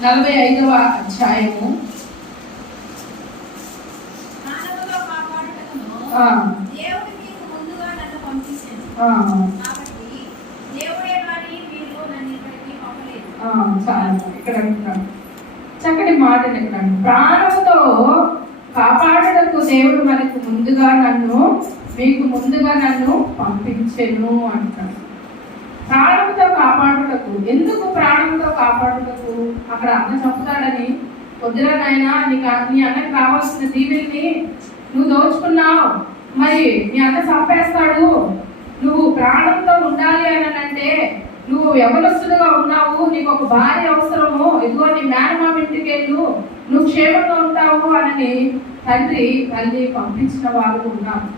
45వ అధ్యాయము. ఇక్కడ చక్కటి మాట అంటున్నాడు, ప్రాణముతో కాపాడుటకు దేవుడు మనకు ముందుగా మీకు ముందుగా నన్ను పంపించెను అంటాడు. ప్రాణముతో కాపాడుటకు. ఎందుకు ప్రాణంతో కాపాడుటకు? అక్కడ అన్న చంపుతాడని వద్దురా నాయనా, నీ అన్నకు కావాల్సిన దీవెల్ని నువ్వు దోచుకున్నావు, మరి నీ అన్న చంపేస్తాడు, నువ్వు ప్రాణంతో ఉండాలి అని అంటే నువ్వు యవనస్తులుగా ఉన్నావు, నీకు ఒక భార్య అవసరము, ఇదిగో నీ మేనమామ ఇంటికి వెళ్ళు, నువ్వు క్షేమంగా ఉంటావు అని తండ్రి తల్లి పంపించిన వాళ్ళు ఉన్నారు.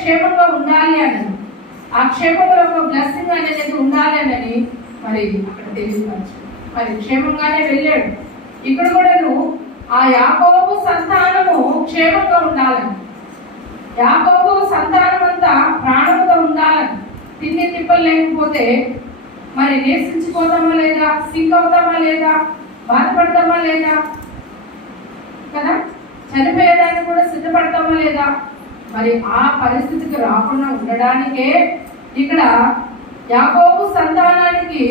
క్షేమంగా ఉండాలి అని, ఆ క్షేమంలో ఒక బ్లెస్సింగ్ అనేది ఉండాలి అని మరి అక్కడ తెలియపరచు. మరి క్షేమంగానే వెళ్ళాడు. ఇక్కడ కూడా ఆ యాకోబు సంతానము క్షేమంగా ఉండాలని, యాకోబు సంతానం అంతా ప్రాణంతో ఉండాలని. తిండి తిప్పలు లేకపోతే మరి నీరసించిపోతామా లేదా, సింక్ అవుతామా లేదా, బాధపడతామా లేదా కదా, చనిపోయేదాన్ని కూడా సిద్ధపడతామా లేదా, మరి ఆ పరిస్థితికి రాకుండా ఉండడానికే ఇక్కడ యాకోబు సంతానానికి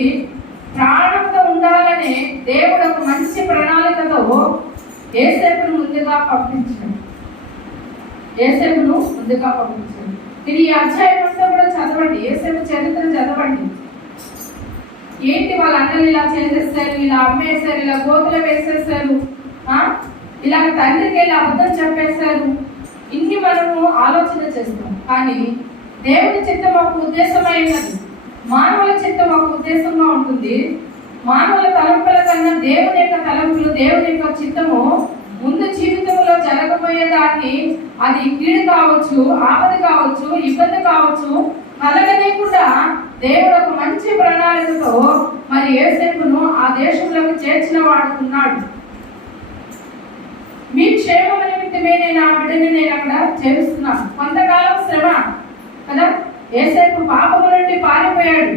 ప్రాణంతో ఉండాలని దేవుడు ఒక మంచి ప్రణాళికతో యోసేపును ముందుగా పంపించాడు. యోసేపును ముందుగా పంపించాడు. ఇది ఈ అధ్యాయం అంతా కూడా చదవండి, యోసేపు చరిత్ర చదవండి. ఏంటి వాళ్ళ అన్నలు ఇలా చేసేసారు, ఇలా అమ్మేశారు, ఇలా గోతులు వేసేసారు, ఇలా తండ్రికి వెళ్ళి అబద్ధం చెప్పేశారు, ఇన్ని మనము ఆలోచన చేస్తాం. కానీ దేవుని చిత్తం ఒక ఉద్దేశమైనది, మానవుల చిత్తం ఒక ఉద్దేశంగా ఉంటుంది. మానవుల తలంపుల కన్నా దేవుని యొక్క తలంపులు, దేవుని యొక్క చిత్తము ముందు జీవితంలో జరగబోయేదాన్ని, అది కీడు కావచ్చు, ఆపద కావచ్చు, ఇబ్బంది కావచ్చు, కలగలేకుండా దేవుడు ఒక మంచి ప్రణాళికతో మరి యోసేపును ఆ దేశంలోకి చేర్చిన వాడుకున్నాడు. మీ క్షేమం నిమిత్తమే నేను ఆ బిడ్డని నేను అక్కడ చేరుస్తున్నాను. కొంతకాలం శ్రమ కదా, యోసేపు పాపము నుండి పారిపోయాడు,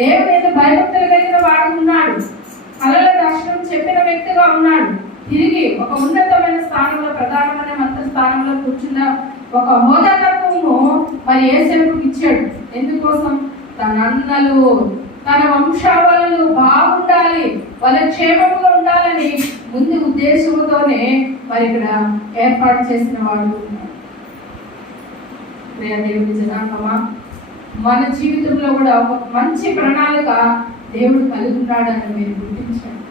దేవుని యొక్క భయభక్తులు కలిగిన వాడు ఉన్నాడు, కలల దర్శనం చెప్పిన వ్యక్తిగా ఉన్నాడు. తిరిగి ఒక ఉన్నతమైన స్థానంలో, ప్రధానమైన మంత్ర స్థానంలో కూర్చున్న ఒక హోదాతత్వము మరి యోసేపుకి ఇచ్చాడు. ఎందుకోసం? తన అన్నలు, తన వంశావళులు బాగుండాలి, వాళ్ళ క్షేమంగా ఉండాలని ముందు ఉద్దేశంతోనే మరి ఇక్కడ ఏర్పాటు చేసిన వాడు ఉన్నాడు. దేవుడి జనాంగమా, మన జీవితంలో కూడా ఒక మంచి ప్రణాళిక దేవుడు కలిగి ఉన్నాడని మీరు గుర్తించండి.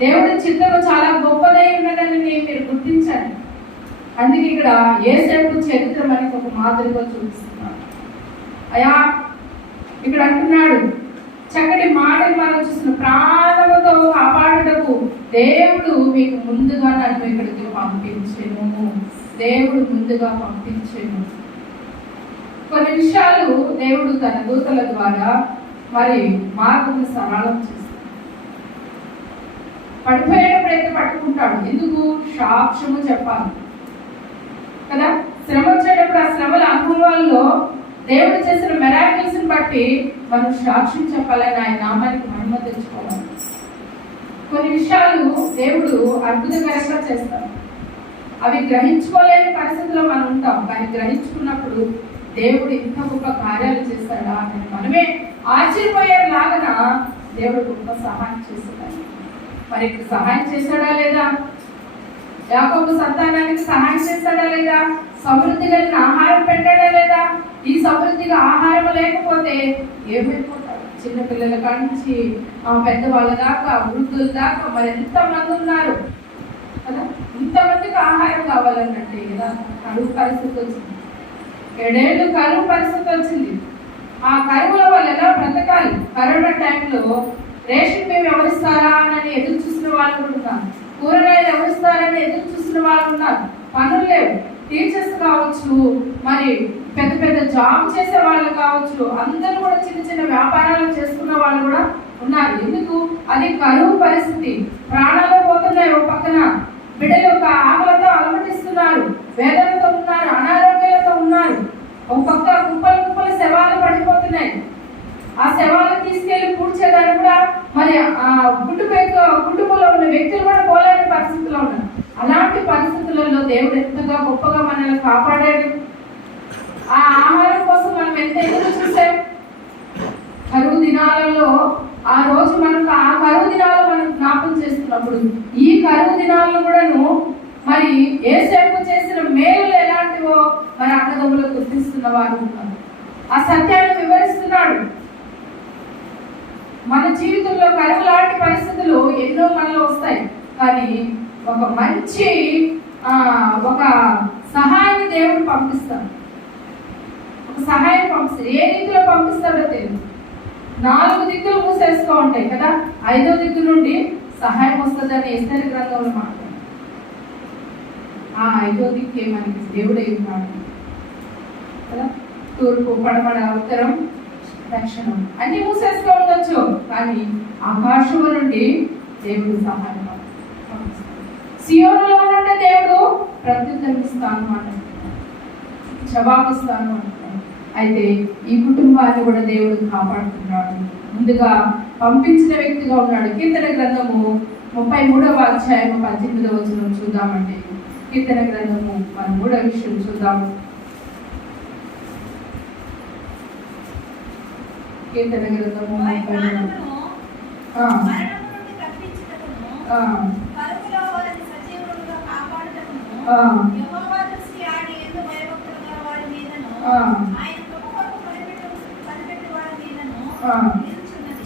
దేవుడి చిత్తము చాలా గొప్పదై ఉన్నదని మీరు గుర్తించండి. అందుకే ఇక్కడ యోసేపు చరిత్ర మనకి ఒక మాదిరిగా చూపిస్తున్నాడు. అయా ఇక్కడ అంటున్నాడు, చక్కటి మాటలు మనం చూసిన, ప్రాణముతో కాపాడుటకు దేవుడు మీకు ముందుగా నన్ను ఇక్కడికి పంపించెను. దేవుడు ముందుగా పంపించెను. కొన్ని విషయాలు దేవుడు తన దూతల ద్వారా మరి మార్గం సరళం చేస్తాడు. పడిపోయేటప్పుడైతే పట్టుకుంటాడు. ఎందుకు? సాక్ష్యము చెప్పాలి కదా. శ్రమ వచ్చేటప్పుడు ఆ శ్రమల అనుభవాల్లో దేవుడు చేసిన మిరాకిల్స్ బట్టి మనం సాక్ష్యం చెప్పాలని, ఆయన నామానికి మహిమ తెచ్చుకోవాలి. కొన్ని విషయాలు దేవుడు అద్భుతకరంగా చేస్తాడు. అవి గ్రహించుకోలేని పరిస్థితిలో మనం ఉంటాం. కానీ గ్రహించుకున్నప్పుడు దేవుడు ఇంత గొప్ప కార్యాలు చేస్తాడా అని మనమే ఆశ్చర్యపోయేలాగా దేవుడు గొప్ప సహాయం చేస్తాడు. మరి ఇప్పుడు సహాయం చేశాడా లేదా? యాకోబు సంతానానికి సహాయం చేస్తాడా లేదా? సమృద్ధి కలిగిన ఆహారం పెట్టాడా లేదా? ఈ సమృద్ధిగా ఆహారం లేకపోతే ఏమైపోతాడు? చిన్నపిల్లల కానించి పెద్దవాళ్ళ దాకా, వృద్ధుల దాకా మరి ఎంతమంది ఉన్నారు కదా. ఇంతమందికి ఆహారం కావాలన్నట్టే కదా కరువు పరిస్థితి వచ్చింది. 7 ఏళ్ళు కరువు పరిస్థితి వచ్చింది. ఆ కరువుల వల్ల ఎలా బ్రతకాలి? కరోనా టైంలో రేషన్ మేము ఎవరిస్తారా అని ఎదురు చూసిన వాళ్ళు కూడా ఉన్నారు. కూరగాయలు ఎవరిస్తారని ఎదురు చూసిన వాళ్ళు ఉన్నారు. పనులు లేవు. టీచర్స్ కావచ్చు, మరి పెద్ద పెద్ద జాబ్ చేసే వాళ్ళు కావచ్చు, అందరూ కూడా చిన్న చిన్న వ్యాపారాలు చేసుకున్న వాళ్ళు కూడా ఉన్నారు. ఎందుకు? అది కరువు పరిస్థితి. ప్రాణాలు పోతున్నాయి. ఒక పక్కన బిడ్డలు ఒక ఆకలితో అలమటిస్తున్నారు, వేదనతో ఉన్నారు, అనారోగ్యాలతో ఉన్నారు. ఒక పక్క కుప్పలు కుప్పలు శవాలు పడిపోతున్నాయి. ఆ శవాలను తీసుకెళ్లి పూడ్చేదాన్ని కూడా మరి ఆ కుటుంబంలో ఉన్న వ్యక్తులు కూడా పోలేని పరిస్థితుల్లో ఉన్నారు. అలాంటి పరిస్థితులలో దేవుడు ఎంతగా గొప్పగా మనల్ని కాపాడాడు. ఆ ఆహారం కోసం మనం ఎంత ఎదురు చూసాం. కరువు దినాలలో ఆ రోజు మనకు ఆ కరువు దినాలు మనం జ్ఞాపకం చేస్తున్నప్పుడు ఈ కరువు దినాలను కూడాను మరి యేసేపు చేసిన మేలు ఎలాంటివో మరి అన్నదమ్ములు గుర్తిస్తున్న వారు ఉన్నారు. ఆ సత్యాన్ని వివరిస్తున్నాడు. మన జీవితంలో కరువు లాంటి పరిస్థితులు ఎన్నో మనలో వస్తాయి, కానీ ఒక మంచి ఒక సహాయాన్ని దేవుడు పంపిస్తాడు. ఒక సహాయం పంపిస్తాడు. ఏ రీతిలో పంపిస్తాడో తెలియదు. 4 దిక్కులు మూసేస్తూ ఉంటాయి కదా, 5వ దిక్కు నుండి సహాయం వస్తుందని ఎస్తేరు గ్రంథంలో మాట్లాడు. ఆ 5వ దిక్కే మనకి దేవుడే ఉన్నాడు కదా. తూర్పు, పడమర, ఉత్తరం, దక్షిణం అన్ని మూసేస్తూ ఉండొచ్చు, కానీ ఆకాశము నుండి దేవుడు సహాయం పంపిస్తాడు. సియోనులో నుండి దేవుడు ప్రత్యుత్తరిస్తాను అంటున్నాడు, జవాబిస్తాను అంటున్నాడు. అయితే ఈ కుటుంబాన్ని కూడా దేవుడు కాపాడుతున్నాడు. ముందుగా పంపించిన వ్యక్తిగా ఉన్నాడు. కీర్తన గ్రంథము 33వ అధ్యాయం 18వ వచనం చూద్దామండి. కీర్తన గ్రంథము 13వ విషయం చూద్దాము. కీర్తన గ్రంథము 33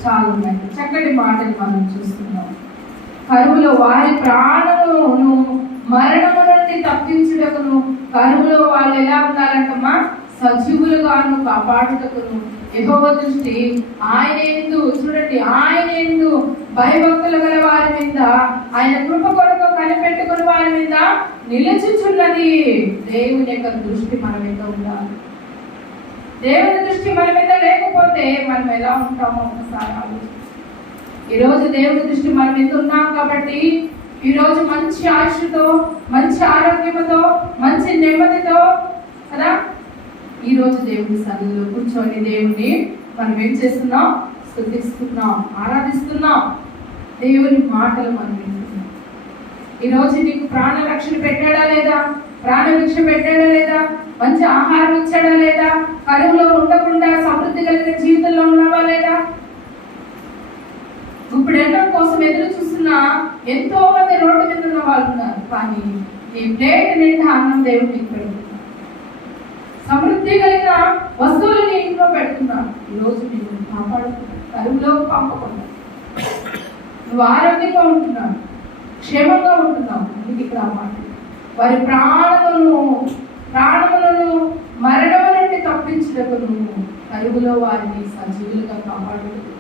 చాలా చక్కటి మాటలు మనం చూస్తున్నాం. కరువులో వారి ప్రాణమును మరణము నుండి తప్పించుటకును, కరువులో వాళ్ళు ఎలా ఉండాలంటమ్మా, సజీవులుగాను కాపాడుటకును యెహోవా దృష్టి ఆయన యందు, చూడండి, ఆయన యందు భయభక్తులు గల వారి మీద, ఆయన కృప కొరకు కనిపెట్టుకుని వారి మీద నిలుచుచున్నది. దేవుని యొక్క దృష్టి మన మీద ఉండాలి. దేవుని దృష్టి మన మీద లేకపోతే మనం ఎలా ఉంటామో ఒకసారి ఆలోచించండి. ఈరోజు దేవుని దృష్టి మన మీద ఉన్నాం కాబట్టి ఈరోజు మంచి ఆయుష్తో, మంచి ఆరోగ్యంతో, మంచి నెమ్మదితో కదా ఈరోజు దేవుని సన్నిధిలో కూర్చొని దేవుని మనం ఏం చేస్తున్నాం, స్తుతిస్తున్నాం, ఆరాధిస్తున్నాం. దేవుని మాటలు మనం వింటున్నాం. ఈరోజు నీకు ప్రాణ రక్షణ పెట్టాడా లేదా, ప్రాణభిక్ష పెట్టాడా లేదా, మంచి ఆహారం ఇచ్చాడా లేదా, కరువులో ఉండకుండా సమృద్ధి కలిగిన జీవితంలో ఉన్నావా లేదా? ఇప్పుడు ఎన్నో కోసం ఎదురు చూస్తున్న ఎంతో మంది రోడ్డు మీద ఉన్న వాళ్ళు ఉన్నారు, కానీ ఈ ప్లేట్ నిండా అన్నం దేవుడు నీకు పెడుతున్నాడు. సమృద్ధి కలిగిన వస్తువులు నీ ఇంట్లో పెడుతున్నాడు. ఈరోజు నేను కాపాడుతున్నాను, కరువులో పంపకుండా నువ్వు ఆరోగ్యంగా ఉంటున్నావు, క్షేమంగా ఉంటున్నావు. అందుకే ఇక్కడ మాట, వారి ప్రాణములను మరణము నుండి తప్పించుటకును, కరువులో వారిని సజీవులుగా కాపాడుటకు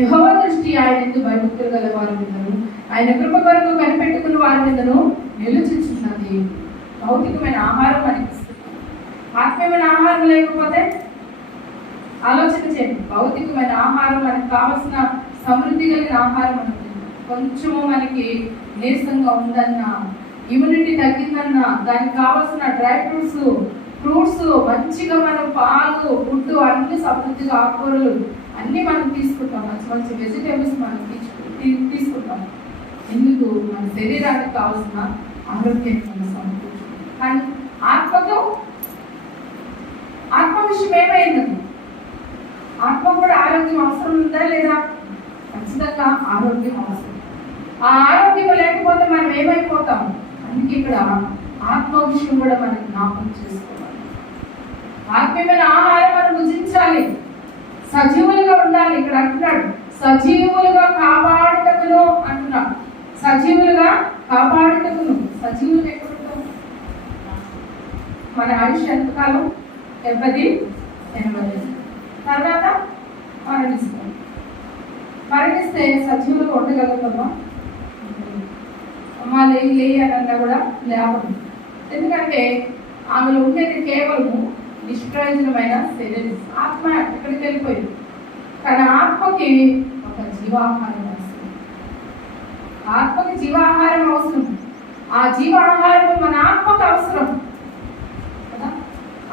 యెహోవా దృష్టి ఆయన యందు భయభక్తులు గల వారి మీదను, ఆయన కృప కొరకు కనిపెట్టుకుని వారి మీదను నిలుచుచున్నది. భౌతికమైన ఆహారం మనకి ఇస్తుంది. ఆత్మీయమైన ఆహారం లేకపోతే ఆలోచన చేయండి. భౌతికమైన ఆహారం మనకు కావలసిన సమృద్ధి కలిగిన ఆహారం మనకి కొంచెము మనకి నీరసంగా ఉందన్నా, ఇమ్యూనిటీ తగ్గిందన్నా, దానికి కావాల్సిన డ్రై ఫ్రూట్స్ మంచిగా మనం పాలు, గుడ్డు అన్ని సమృద్ధిగా, ఆకుకూరలు అన్నీ మనం తీసుకుంటాం. మంచి వెజిటేబుల్స్ మనం తీసుకుంటాం. ఎందుకు? మన శరీరానికి కావాల్సిన ఆరోగ్యాన్ని మనం సమకూర్చుకుంటాం. కానీ ఆత్మ విషయం ఏమైంది? ఆత్మ కూడా ఆరోగ్యం అవసరం ఉందా లేదా? ఖచ్చితంగా ఆరోగ్యం అవసరం. ఆ ఆరోగ్యం లేకపోతే మనం ఏమైపోతాం? అందుకే ఇక్కడ ఆత్మ విషయం కూడా మనం జ్ఞాపకం చేసుకోవాలి. ఆత్మీయమైన ఆహారం మనం భుజించాలి, సజీవులుగా ఉండాలి. ఇక్కడ అంటున్నాడు సజీవులుగా కాపాడుటకును అంటున్నాడు. సజీవులుగా కాపాడుటకును. సజీవులు ఎక్కడుంటాం? మన ఆయుష్ ఎంతకాలం? 80 తర్వాత మరణిస్తాం. మరణిస్తే సజీవులుగా ఉండగలుగుతామా? అమ్మ లేయి అని అన్నా కూడా లేవదు. ఎందుకంటే ఆమెలో ఉండేది కేవలము నిష్ప్రయోజనమైన శరీరం. ఆత్మ ఎక్కడికి వెళ్ళిపోయింది. కానీ ఆత్మకి ఒక జీవాహారం అవసరం. ఆత్మకి జీవాహారం అవసరం. ఆ జీవాహారం మన ఆత్మకు అవసరం కదా.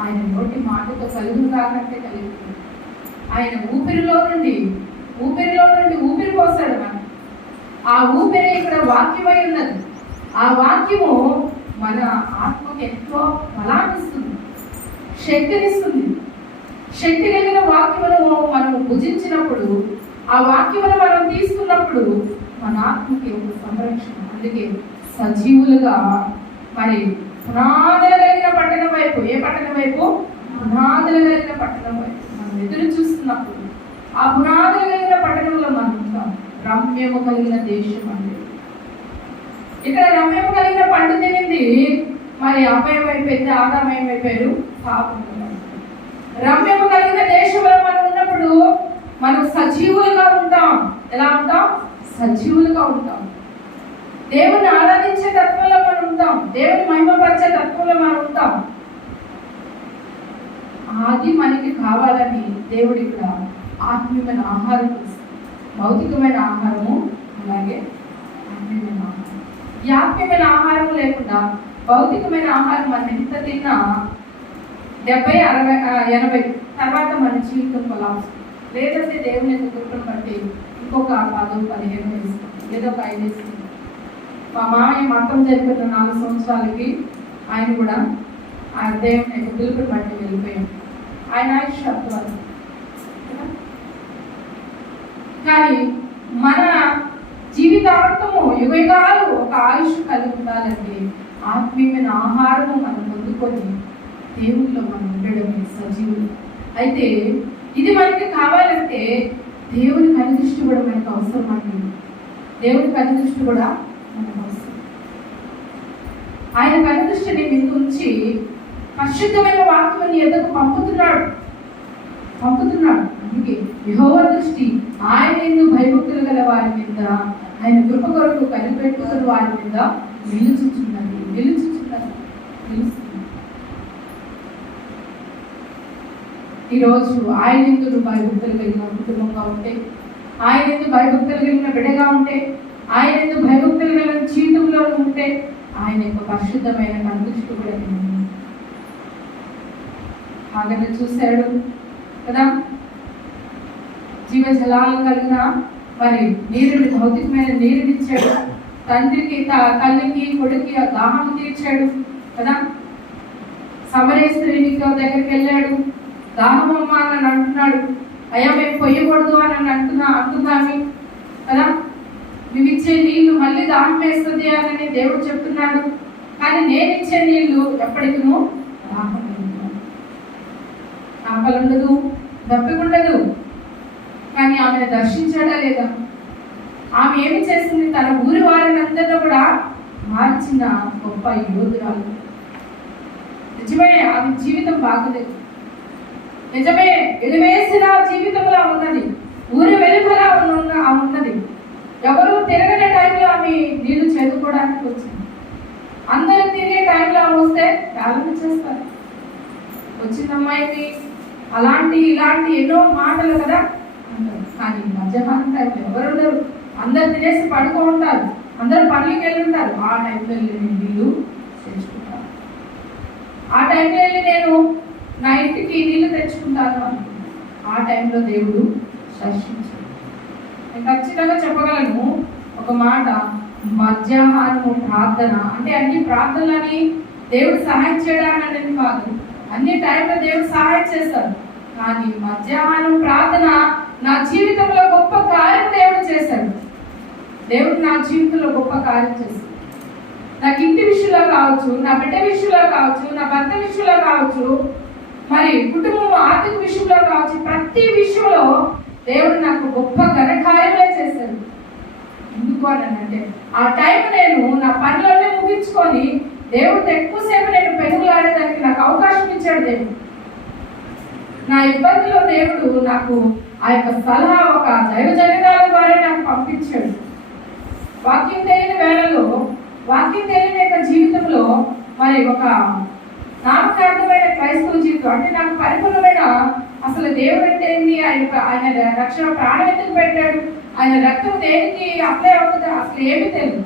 ఆయన నోటి మాటతో కలుగు కాకంటే కలిగి ఆయన ఊపిరిలో నుండి ఊపిరి పోస్తాడు మనం. ఆ ఊపిరి ఇక్కడ వాక్యమై ఉన్నది. ఆ వాక్యము మన ఆత్మకు ఎంతో బలాన్నిస్తుంది, శక్తినిస్తుంది. శక్తి కలిగిన వాక్యమును మనం భుజించినప్పుడు, ఆ వాక్యమును మనం తీసుకున్నప్పుడు మన ఆత్మకి ఒక సంరక్షణ. అందుకే సజీవులుగా మరి పునాదులు కలిగిన పట్టణం వైపు, ఏ పట్టణం వైపు? పునాదులు కలిగిన పట్టణం వైపు మనం ఎదురు చూస్తున్నప్పుడు ఆ పునాదులు కలిగిన పట్టణంలో మనం ఉంటాం. రమ్యము కలిగిన దేశం అంటే ఇక్కడ రమ్యము కలిగిన పండు తినింది మరి అభయం అయిపోయింది, ఆదామయం అయిపోయారు, పాపం. రమ్యము కలిగిన దేశంలో మనం ఉన్నప్పుడు మనం సజీవులుగా ఉంటాం. ఎలా ఉంటాం? సజీవులుగా ఉంటాం. దేవుని ఆరాధించే తత్వంలో మనం ఉంటాం. దేవుని మహిమపరిచే తత్వంలో మనం ఉంటాం. అది మనకి కావాలని దేవుడు ఇక్కడ ఆత్మీయమైన ఆహారం ఇస్తాడు. భౌతికమైన ఆహారము, అలాగే ఆత్మీయమైన ఆహారం. ఈ ఆత్మీయమైన ఆహారం లేకుండా భౌతికమైన ఆహారం మనం ఎంత తిన్నా 70, 60, 80 తర్వాత మన జీవితం కొలాప్స్. లేదంటే దేవుని యొక్క కృపను బట్టి ఇంకొక 10, 15 వేస్తుంది, ఏదో ఒక 5 వేస్తుంది. మా మామయ్య మతం జరిపిన 4 సంవత్సరాలకి ఆయన కూడా ఆయన దేవుని యొక్క పిలుపుని బట్టి వెళ్ళిపోయాడు. ఆయన ఆయుష్ అద్భుతం. కానీ మన జీవితాంతము యుగాలు ఒక ఆయుష్ కలిగి ఉండాలంటే ఆత్మీయమైన ఆహారము మనం పొందుకొని దేవుల్లో మనం ఉండడమే సజీవులు. అయితే ఇది మనకి కావాలంటే దేవుని కనిదృష్టి కూడా మనకు అవసరం అండి. దేవుని కనిదృష్టి కూడా మనకు అవసరం. ఆయన కనిదృష్టిని మీద ఉంచి పరిశుద్ధమైన వాక్యాన్ని ఎదుగు పంపుతున్నాడు. అందుకే యెహోవా దృష్టి ఆయన యందు భయభక్తులు గల వారి మీద, ఆయన కృప కొరకు కనిపెట్టుకున్న వారి మీద నిలుచుచున్నది. ఈరోజు ఆయన యందు భయభక్తులు కలిగిన కుటుంబంగా ఉంటే, ఆయన యందు భయభక్తులు కలిగిన బిడ్డగా ఉంటే, ఆయన యందు భయభక్తులు కలిగిన జీవితంలో ఉంటే ఆయన యొక్క పరిశుద్ధమైన కనిదృష్టి కూడా ఆగనే చూశాడు కదా. జీవజలాలు కలిగిన మరి నీరుని, భౌతికమైన నీరునిచ్చాడు. తండ్రికి, తల్లికి, కొడుకి దాహం తీర్చాడు కదా. సమరయ స్త్రీని దగ్గరికి వెళ్ళాడు. దాహమమ్మ అని అంటున్నాడు. అయ్యా మేము పొయ్యకూడదు అని అంటున్నామి కదా. నువ్వు ఇచ్చే నీళ్లు మళ్ళీ దాహం వేస్తుంది అని దేవుడు చెప్తున్నాడు. కానీ నేను ఇచ్చే నీళ్లు ఎప్పటికీ దాహం ఆకలి ఉండదు, దప్పికుండదు. కానీ ఆమెను దర్శించాడా లేదా? ఆమె ఏమి చేసింది? తన ఊరి వారిని అందరిలో కూడా మార్చిన గొప్ప యోధురాలు. నిజమే, ఆమె జీవితం బాగలేదు. నిజమే, వెలివేసిన జీవితంలో ఉన్నది, ఊరి వెలుగులా ఉన్నది. ఎవరు తిరగని టైంలో ఆమె నీళ్లు చదువుకోవడానికి వచ్చింది. అందరూ తిరిగే టైంలో వస్తే ప్రారంభం చేస్తారు. వచ్చిన అమ్మాయికి అలాంటి ఇలాంటి ఎన్నో మాటలు కదా అంటారు. కానీ మధ్యాహ్నం టైంలో ఎవరు ఉండరు, అందరు తినేసి పడుకో ఉంటారు, అందరూ పనులకి వెళ్ళి ఉంటారు. ఆ టైంలో వెళ్ళి నేను నీళ్ళు తెచ్చుకుంటాను, ఆ టైంలో వెళ్ళి నేను నా ఇంటికి నీళ్లు తెచ్చుకుంటాను అనుకుంటాను. ఆ టైంలో దేవుడు దర్శించాడు. నేను ఖచ్చితంగా చెప్పగలను ఒక మాట, మధ్యాహ్నము ప్రార్థన అంటే అన్ని ప్రార్థనలని దేవుడు సహాయం చేయడానికి అనేది కాదు. అన్ని టైంలో దేవుడు సహాయం చేస్తాడు. కానీ మధ్యాహ్నం ప్రార్థన నా జీవితంలో గొప్ప కార్యం దేవుడు చేశాడు. దేవుడు నా జీవితంలో గొప్ప కార్యం చేశాడు. నాకు ఇంటి విషయంలో కావచ్చు, నా బిడ్డ విషయంలో కావచ్చు, నా భర్త విషయంలో కావచ్చు, మరి కుటుంబం ఆర్థిక విషయంలో కావచ్చు, ప్రతి విషయంలో దేవుడు నాకు గొప్ప ఘనకార్యమే చేశాడు. ఎందుకు అని అంటే ఆ టైం నేను నా పనులన్నీ ముగించుకొని దేవుడితో ఎక్కువసేపు నేను పెనుగులాడేదానికి నాకు అవకాశం ఇచ్చాడు దేవుడు. నా ఇబ్బందిలో దేవుడు నాకు ఆ యొక్క సలహా ఒక దైవజనాల ద్వారా నాకు పంపించాడు. వాక్యం తెలియని వేళలో, వాక్యం తెలియని యొక్క జీవితంలో మరి ఒక నామకార్థమైన క్రైస్తవ జీవితం అంటే నాకు పరిపూర్ణమైన అసలు దేవుడు అంటే ఏంటి, ఆయన రక్షణ ప్రాణం ఎందుకు పెట్టాడు, ఆయన రక్తం దేనికి అప్లై అవుతుంది అసలు ఏమీ తెలియదు.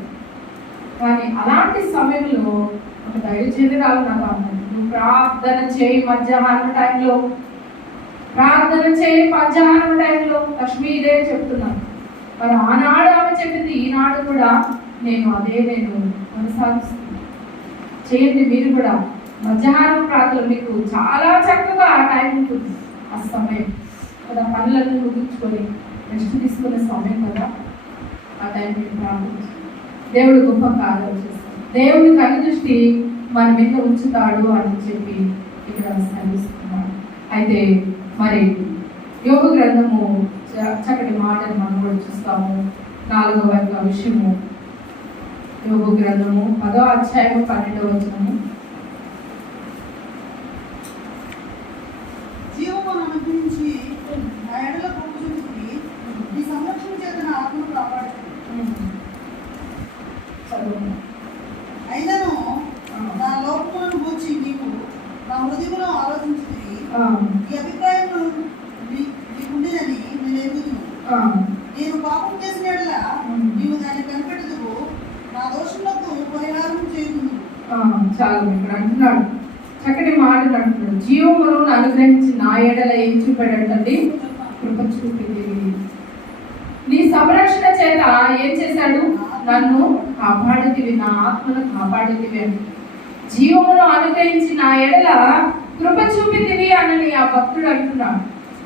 కానీ అలాంటి సమయంలో ఒక దైవజనురాలు నాకు అన్నది, నువ్వు ప్రార్థన చేయి మధ్యాహ్నం టైంలో, ప్రార్థన చేయి మధ్యాహ్నం టైంలో. లక్ష్మీ ఇదే చెప్తున్నాను. మరి ఆనాడు ఆమె చెప్పింది, ఈనాడు కూడా నేను కొనసాగిస్తున్నాను. చేయండి మీరు కూడా. మధ్యాహ్నం ప్రార్థనలు మీకు చాలా చక్కగా ఆ టైం ఉంటుంది. ఆ సమయం కదా, పనులను ముగించుకొని రెస్ట్ తీసుకునే సమయం కదా, ఆ టైం మీరు ప్రార్థించండి. దేవుడు గొప్ప కార్యాలు చేస్తాడు. దేవుడి కనుదృష్టి మన మీద ఉంచుతాడు అని చెప్పి ఇక్కడ శ్రమిస్తున్నాడు. అయితే మరి యోగ గ్రంథము చక్కటి మాటను మనం కూడా చూస్తాము. 4వ విషయము యోగ గ్రంథము 10వ అధ్యాయము 12వ వచనము. జీవమును అనుగ్రహించి నా ఎడల కృప చూపి నీ సంరక్షణ చేత నా ఆత్మను కాపాడుతుంది. అయినను నా లోపములను గూర్చి నీవు నా హృదయంలో ఆలోచించి ఈ అభిప్రాయం నీకుండేదని నేను ఎరుగుదును. నేను పాపం చేసిన ఎడల నీవు దాన్ని కనిపెట్టదువు, నా దోషములకు పరిహారం చేయదును. చాలు ఇక్కడ అంటున్నాడు, చక్కటి మాటలు అంటున్నాడు. జీవమును అనుగ్రహించి నా ఎడల ఏం చూపాడంటండి? కృప చూపింది. నీ సంరక్షణ చేత ఏం చేశాడు? నన్ను కాపాడుతివి, నా ఆత్మను కాపాడుతివి అని. జీవమును అనుగ్రహించి నా ఎడల కృప చూపితివి అని ఆ భక్తుడు అంటున్నాడు.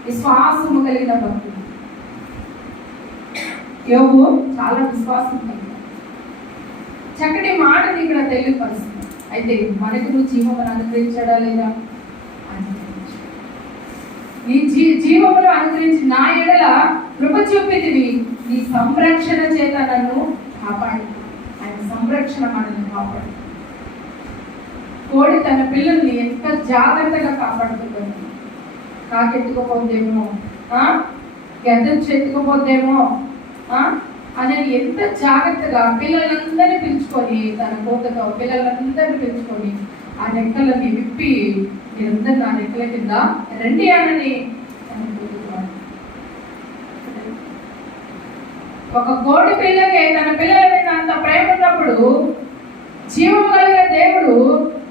విశ్వాసము కలిగిన భక్తుడు. యోబు చాలా విశ్వాసం కలిగిన, చక్కటి మాటని ఇక్కడ తెలియపరుస్తుంది. అయితే మనకు నువ్వు జీవమును అనుగ్రహించడా లేదా? నీ జీవమును అనుగ్రహించి నా ఎడల కృప చూపితివి, నీ సంరక్షణ చేత నన్ను కాపాడు. ఆయన సంరక్షణ మనల్ని కాపాడు. కోడి తన పిల్లల్ని ఎంత జాగ్రత్తగా కాపాడుతుందండి. కాకెత్తుకుపోద్దేమో, గద్దె చెత్తుకుపోద్దేమో అనేది ఎంత జాగ్రత్తగా పిల్లలందరినీ పిలుచుకొని, తన కోతతో పిల్లలందరినీ పిలుచుకొని ఆ రెక్కలని విప్పి, మీరందరూ నా రెక్కల కింద రండి అని ఒక కోడి పిల్లకి తన పిల్లల మీద అంత ప్రేమ ఉన్నప్పుడు, జీవం కలిగిన దేవుడు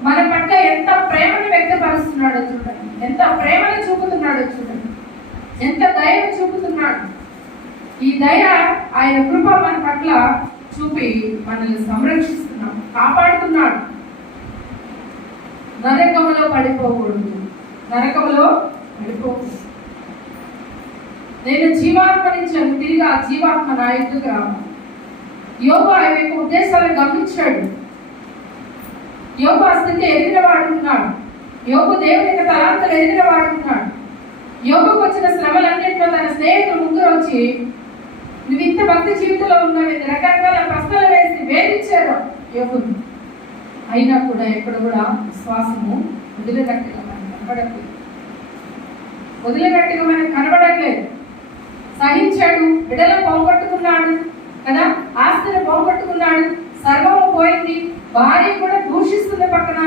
మన పట్ల ఎంత ప్రేమను వ్యక్తపరుస్తున్నాడో చూడండి, ఎంత ప్రేమను చూపుతున్నాడో చూడండి, ఎంత దయను చూపుతున్నాడు. ఈ దయ, ఆయన కృప మన పట్ల చూపి మనల్ని సంరక్షిస్తున్నాడు, కాపాడుతున్నాడు. నరకములో పడిపోకూడదు, నరకములో పడిపోకూడదు. నేను జీవాత్మనిచ్చాను, తిరిగి ఆ జీవాత్మ నా ఎదురుకు రావాలి. యోబు ఆయన యొక్క ఉద్దేశాలను గమనించాడు. యోబు ఆ స్థితి ఎదిగిన వాడుతున్నాడు. యోబు దేవుని యొక్క తలాంతులు ఎదిగిన వాడుతున్నాడు. యోబుకు వచ్చిన శ్రమలన్నింటిలో తన స్నేహితులు ముగ్గురు వచ్చి, నువ్వు ఇంత భక్తి జీవితంలో ఉన్నావు, రకరకాల ప్రశ్నలు వేసి వేధించారు యోబుని. అయినా కూడా ఎక్కడ కూడా విశ్వాసము వదిలినట్టుగా మనకు కనబడట్లేదు, వదిలినట్టుగా మనకు కనబడట్లేదు. సహించాడు, బిడ్డలను పోగొట్టుకున్నాడు కదా, ఆస్తిని పోగొట్టుకున్నాడు, సర్వము పోయింది, భార్య కూడా దూషిస్తుంది పక్కన.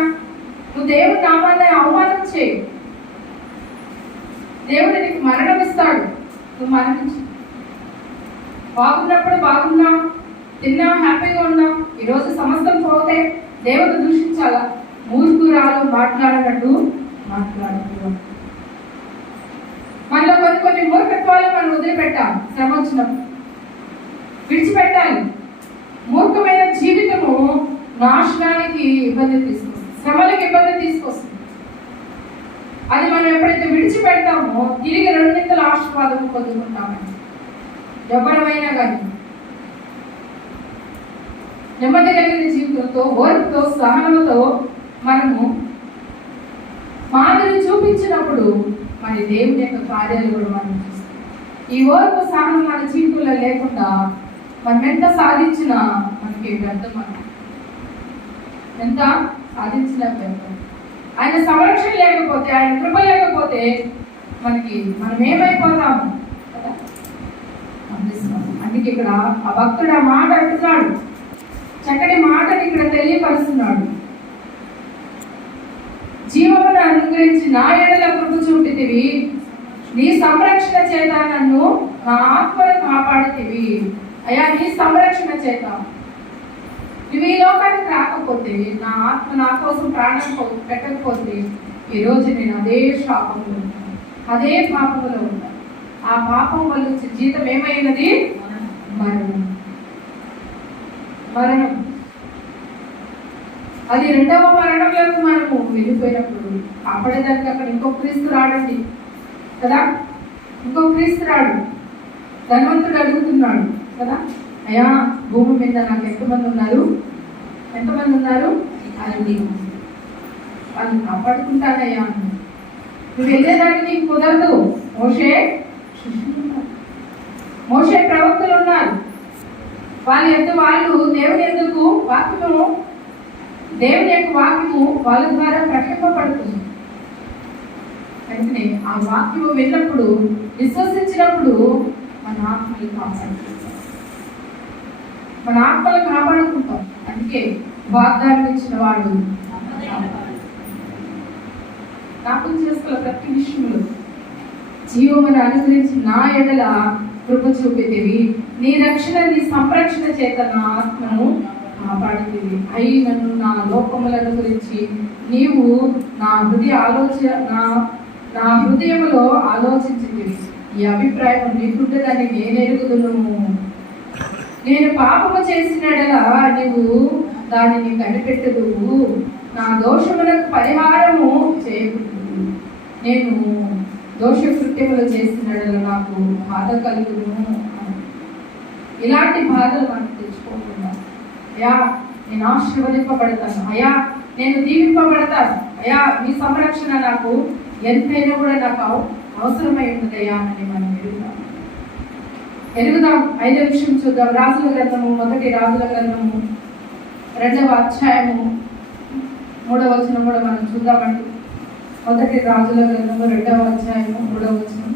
నువ్వు దేవుడి నామాన్ని అవమానం చేయి, దేవుడు నీకు మరణం ఇస్తాడు, నువ్వు మరణించు. బాగున్నప్పుడు బాగున్నాం, తిన్నాం, హ్యాపీగా ఉన్నాం, ఈరోజు సమస్తం పోతే దేవుడు దూషించాలా? మూర్ఖురాలు మాట్లాడినట్టు మాట్లాడదు. మనలో కొన్ని మూర్ఖత్వాలు మనం వదిలిపెట్టాం. శ్రమ వచ్చినప్పుడు విడిచిపెట్టాలి. మూర్ఖమైన జీవితము నాశనానికి ఇబ్బంది తీసుకొస్తుంది, శ్రమలకు ఇబ్బంది తీసుకొస్తుంది. అది మనం ఎప్పుడైతే విడిచిపెడతామో తిరిగి రెండింతల ఆశీర్వాదం పొందుకుంటామని. ఎవరైనా కానీ నెమ్మది కలిగిన జీవితంతో, ఓర్పుతో, సహనంతో మనము మాదిరి చూపించినప్పుడు మరి దేవుని యొక్క కార్యాలు కూడా మనం చూస్తాం. ఈ ఓర్పు సహనం మన జీవితంలో లేకుండా మనం ఎంత సాధించినా మనకి వ్యర్థం. మనం ఎంత సాధించినా వ్యర్థం. ఆయన సంరక్షణ లేకపోతే, ఆయన కృప లేకపోతే మనం ఏమైపోతాము కదా. అందుకే ఇక్కడ ఆ భక్తుడు ఆ మాట అంటున్నాడు, చక్కటి మాటని ఇక్కడ తెలియపరుస్తున్నాడు. జీవమును అనుగ్రహించి నా ఎడల కృప చూపితివి, నీ సంరక్షణ చేత నన్ను నా ఆత్మను కాపాడుతివి. అయ్యా, నీ సంరక్షణ చేత నువ్వు ఈ లోకానికి రాకపోతే, నా ఆత్మ నా కోసం ప్రాణం పెట్టకపోతే ఈరోజు నేను అదే శాపంలో ఉంటాను. అదే పాపములో ఉన్నారు. ఆ పాపం వల్ల వచ్చే జీతం ఏమైనది? మరణం. మరణం. అది రెండవ మరణంలోకి మనము వెళ్ళిపోయినప్పుడు అప్పుడేదానికి అక్కడ ఇంకో క్రీస్తు రాడండి కదా. ఇంకో క్రీస్తు రాడు. ధనవంతుడు అడుగుతున్నాడు కదా, అయ్యా భూమి మీద నాకు ఎంతమంది ఉన్నారు? ఎంతమంది ఉన్నారు? అది వాళ్ళని కాపాడుకుంటానయ్యా. నువ్వు వెళ్ళేదానికి నీకు కుదరదు. మోషే ప్రవక్తలు ఉన్నారు. వాళ్ళు దేవుని ఎందుకు వాక్యము, దేవుని యొక్క వాక్యము వాళ్ళ ద్వారా ప్రకటింపబడుతుంది. అంటే ఆ వాక్యము విన్నప్పుడు, విశ్వసించినప్పుడు మన ఆత్మలు కాపాడుకుంటాం. మన ఆత్మలు కాపాడుకుంటాం. అందుకే వాగ్దానం ఇచ్చిన వాడు జ్ఞాపకం చేసుకోవాలి. ప్రతి విషయంలో జీవమును అనుగ్రహించి నా ఎడల కృప చూపితివి, నీ రక్షణ నీ సంరక్షణ చేత నా ఆత్మను కాపాడితివి. అయినను నా లోకములను గురించి నీవు నా హృదయములో ఆలోచించితివి. ఈ అభిప్రాయం నీకుంటుందని నేను ఎరుగుదును. నేను పాపము చేసినడలా నీవు దానిని కనిపెట్టదువు. నా దోషములకు పరిహారము చేయకూడదు. నేను దోష కృత్యములు చేసినడలా నాకు బాధ కలుగును. ఇలాంటి బాధలు మనకు తెచ్చుకోకుండా, అయ్యా నేను ఆశీర్వదింపబడతాను, అయ్యా నేను దీవింపబడతాను, అయ్యా మీ సంరక్షణ నాకు ఎంతైనా కూడా నాకు అవసరమై ఉంటుందయ్యా అని మనం ఎరుగుదాం. 5వ విషయం చూద్దాం. రాజుల గ్రంథము, 1 రాజుల గ్రంథము 2వ అధ్యాయము 3వ వచనం కూడా మనం చూద్దామండి. 1 రాజుల గ్రంథము 2వ అధ్యాయము 3వ వచనం.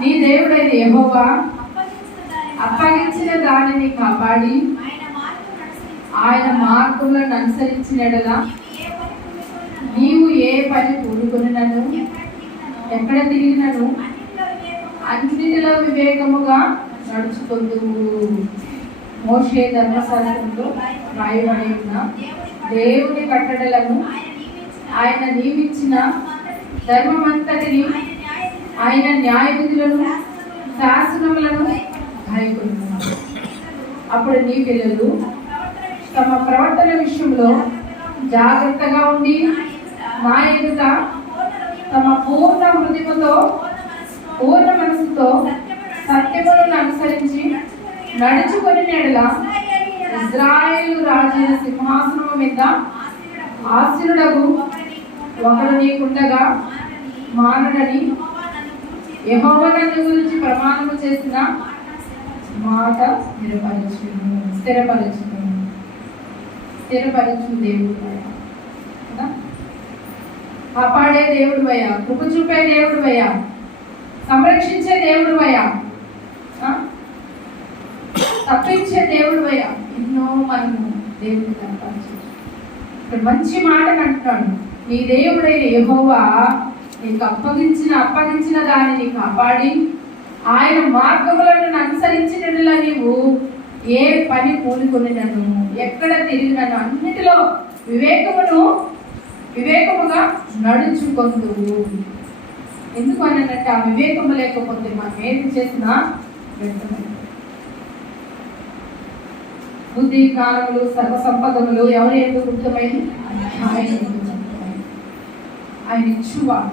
నీ దేవుడైన యెహోవా అప్పగించిన దానిని కాపాడి ఆయన మార్గములను అనుసరించినడలా నీవు ఏ పని పూనుకొనినను, ఎక్కడ తిరిగినను అన్నిటిలో వివేకముగా నడుచుకుందువు. మోషే ధర్మశాస్త్రంలో రాయబడి ఉన్న దేవుని కట్టడలను, ఆయన నియమించిన ధర్మమంతటిని, ఆయన న్యాయ విధులను, శాసనములను గాయకొనుకున్నారు. అప్పుడు నీ పిల్లలు తమ ప్రవర్తన విషయంలో జాగ్రత్తగా ఉండి నా ఎదుట తమ పూర్ణ హృదయముతో, పూర్ణ మనసుతో సత్యములను అనుసరించి నడుచుకొని నెడలా ఇశ్రాయేలు రాజైన సింహాసనము మీద ఆశీనుడగు ఒకడు నీకుండగా మానడని యెహోవా నన్ను గురించి ప్రమాణము చేసిన మాట స్థిరపరచు దేవుడు కదా. కాపాడే దేవుడు అయ్యా, కృప చూపే దేవుడు అయ్యా, సంరక్షించే దేవుడు అయ్యా, తప్పించే దేవుడు అయ్యా. ఎన్నో మనము దేవుడిని కనపరచు. ఇక్కడ మంచి మాట అంటున్నాడు. నీ దేవుడైన యెహోవా నీకు అప్పగించిన దానిని కాపాడి ఆయన మార్గములను అనుసరించినట్లా నీవు ఏ పని పూనుకొనినను, ఎక్కడ తిరిగినను అన్నిటిలో వివేకముగా నడుచుకొందువు. ఎందుకు అనంటే ఆ వివేకము లేకపోతే మనం ఏది చేసినా వ్యర్థమే. బుద్ధి జ్ఞానములు సర్వ సంపదములు ఎవరు ఎందుకు గుప్తమైంది? ఆయన ఇచ్చువాడు.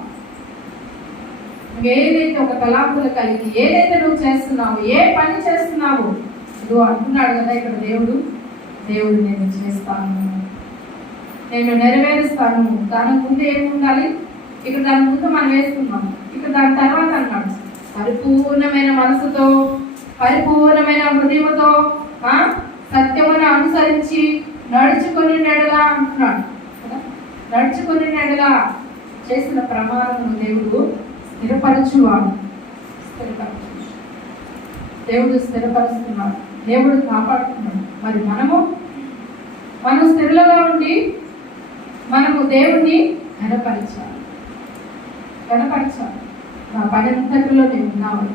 ఏదైతే ఒక తలాంతులు కలిగి ఏదైతే నువ్వు చేస్తున్నావు, ఏ పని చేస్తున్నావు, నువ్వు అంటున్నాడు కదా ఇక్కడ దేవుడు నేను చేస్తాను, నేను నెరవేరుస్తాను. దాని ముందు ఏమి ఉండాలి? ఇక్కడ దాని ముందు మనం వేసుకున్నాం. ఇక్కడ దాని తర్వాత అన్నాడు పరిపూర్ణమైన మనసుతో, పరిపూర్ణమైన హృదయంతో సత్యమును అనుసరించి నడుచుకొని నెడలా అంటున్నాడు కదా. నడుచుకొని నెడలా చేసిన ప్రమాణమును దేవుడు స్థిరపరచువాడు. దేవుడు స్థిరపరుస్తున్నాడు, దేవుడు కాపాడుతున్నాడు. మరి మనం స్థిరలుగా ఉండి మనము దేవుణ్ణి ఘనపరచాలి. నా పని అంతటిలో నీవు ఉన్నావు,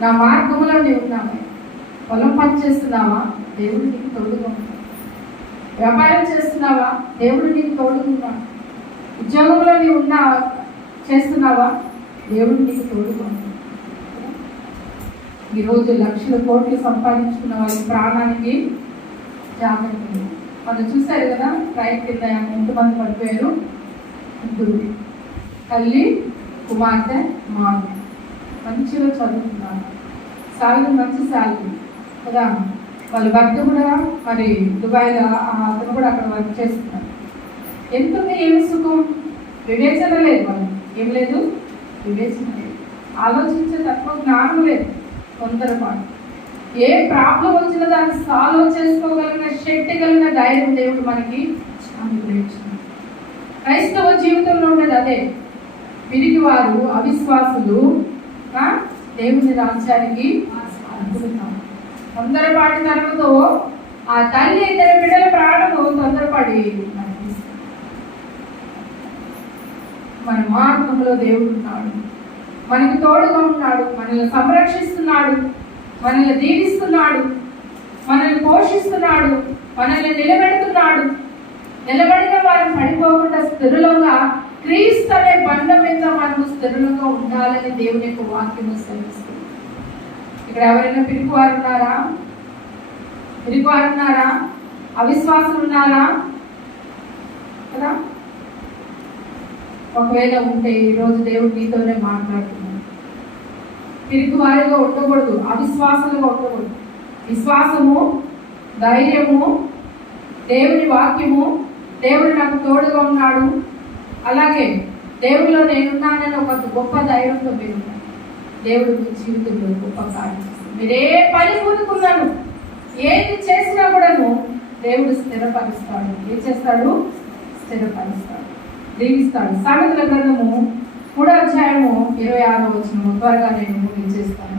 నా మార్గంలో నీవు ఉన్నావు. పొలం పని చేస్తున్నావా? దేవుడు నీకు తోడుగా ఉంటాడు. వ్యాపారం చేస్తున్నావా? దేవుడు నీకు తోడుకున్నాడు. ఉద్యోగంలో నీవు చేస్తున్నావా? దేవుడు నీకు తోడుకున్నాడు. ఈరోజు లక్షల కోట్లు సంపాదించుకున్న వాళ్ళ ప్రాణానికి జాగ్రత్త. మనం చూశారు కదా, ట్రైన్ కింద ఎంతమంది పడిపోయారు? ముగ్గురు, తల్లి, కుమార్తె, మామయ్య. మంచిగా చదువుతున్నారు, శాలరీ మంచి శాలరీ కదా. వాళ్ళ భర్త కూడా మరి దుబాయ్లో, అతను కూడా అక్కడ వర్క్ చేస్తున్నారు. ఎంతుంది? ఏమి సుఖం? వివేచన లేదు, వాళ్ళు ఏం లేదు, వివేచన లేదు, ఆలోచించే తక్కువ జ్ఞానం లేదు, తొందరపాటు. ఏ ప్రాబ్లం వచ్చినా దాన్ని సాల్వ్ చేసుకోగలిగిన శక్తి కలిగిన ధైర్యం దేవుడు మనకి అనుగ్రహించాడు. క్రైస్తవ జీవితంలో ఉండేది అదే. పిరికి వారు, అవిశ్వాసులు దేవుని రాజ్యానికి అనుకుంటున్నాం. తొందరపాటి తనముతో ఆ తల్లి ఇద్దరు బిడ్డల ప్రాణము తొందరపడి మన మార్గంలో దేవుడు ఉన్నాడు, మనకు తోడుగా ఉన్నాడు, మనల్ని సంరక్షిస్తున్నాడు, మనల్ని దీవిస్తున్నాడు, మనల్ని పోషిస్తున్నాడు, మనల్ని నిలబెడుతున్నాడు. నిలబడిన వారిని పడిపోకుండా స్థిరులంగా క్రీస్తు అనే బండ మీద మనము స్థిరులంగా ఉండాలని దేవుని యొక్క వాక్యము సెలవిస్తుంది. ఇక్కడ ఎవరైనా పిరికివారు ఉన్నారా? పిరికివారు ఉన్నారా? అవిశ్వాసులు ఉన్నారా? కదా. ఒకవేళ ఉంటే ఈరోజు దేవుడు నీతోనే మాట్లాడుతున్నాడు. పిరికివారిగా ఉండకూడదు, అవిశ్వాసులుగా ఉండకూడదు. విశ్వాసము, ధైర్యము, దేవుని వాక్యము, దేవుడు నాకు తోడుగా ఉన్నాడు, అలాగే దేవుడిలో నేనున్నానని ఒక గొప్ప ధైర్యంతో మీరు దేవుడు మీ జీవితంలో గొప్ప కార్యం చేస్తారు. మీరు ఏ పని పూనుకున్నాను, ఏది చేసినా కూడాను దేవుడు స్థిరపరుస్తాడు. ఏం చేస్తాడు? స్థిరపరుస్తాడు, దీవిస్తాడు. సామెతల గ్రంథము 3వ అధ్యాయము 26వ వచనము త్వరగా నేను ముగించేస్తాను.